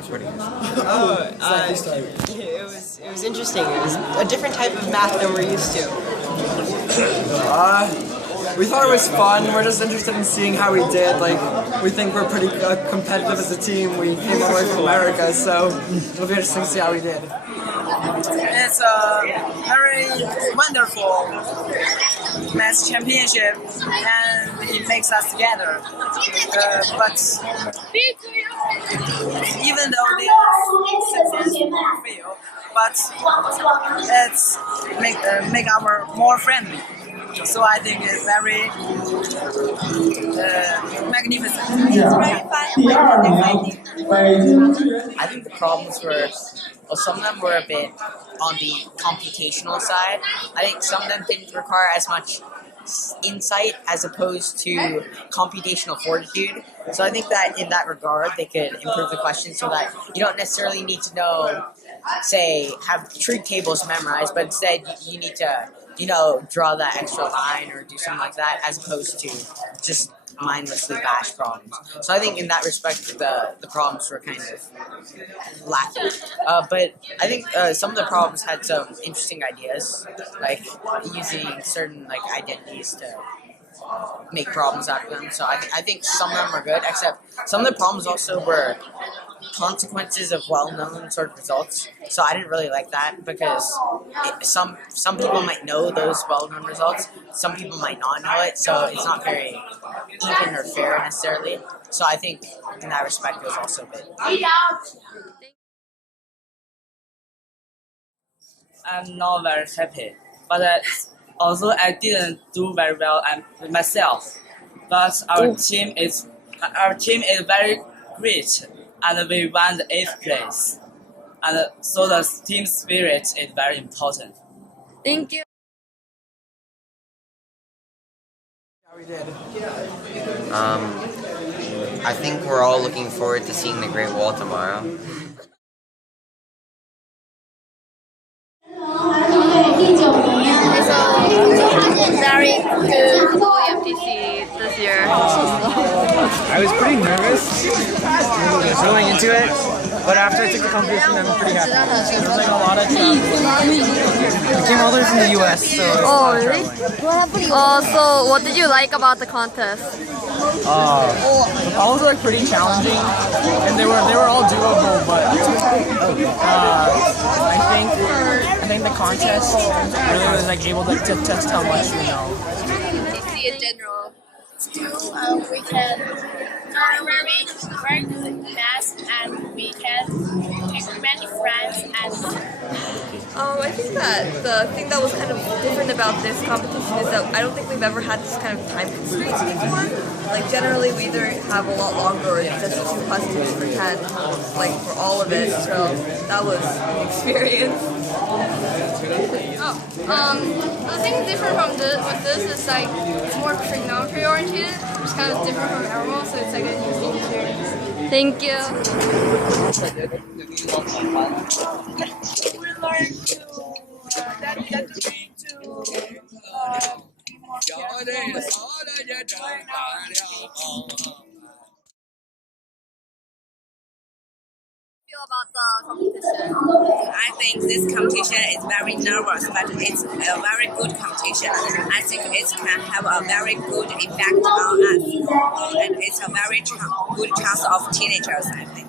It was interesting. It was a different type of math than we're used to. We thought it was fun. We're just interested in seeing how we did. Like, we think we're pretty competitive as a team. We came all the way from America, so it'll be interesting to see how we did. It's a very wonderful math championship, and it makes us together. But even though they are successful field, but it's make our more friendly. So I think it's very magnificent. It's very fun. I think the problems were, well, some of them were a bit on the computational side. I think some of them didn't require as much insight as opposed to computational fortitude. So I think that in that regard, they could improve the question so that you don't necessarily need to know, say, have truth tables memorized, but instead you need to, draw that extra line or do something like that, as opposed to just mindlessly bash problems. So I think in that respect, the problems were kind of lacking. But I think some of the problems had some interesting ideas, like using certain identities to make problems out of them. So I think some of them are good, except some of the problems also were consequences of well-known sort of results. So I didn't really like that because some people might know those well-known results, some people might not know it, so it's not very even or fair necessarily. So I think in that respect it was also a bit. I'm not very happy, but although I didn't do very well myself, but our team is very great, and we won the 8th place, and so the team spirit is very important. Thank you. How we did. I think we're all looking forward to seeing the Great Wall tomorrow. Very good WMTC this year. I was pretty nervous going into it, but after I took the competition, I'm pretty happy. It was like a lot of travel. We came all the way from the US, so it was a lot of Really? So what did you like about the contest? the problems were pretty challenging, and they were all doable. But I think the contest really was able to test how much you know. In general. We can very good at math, and we can make many friends. And I think that the thing that was kind of different about this competition is that I don't think we've ever had this kind of time constraints before. Like generally we either have a lot longer or just 2 questions for 10, for all of it. So that was an experience. the thing different from this is it's more trigonometry oriented, which is kind of different from normal, so it's a new experience. Thank you. We learn to dedicate to be more About the competition? I think this competition is very nervous, but it's a very good competition. I think it can have a very good effect on us, and it's a very good chance of teenagers, I think.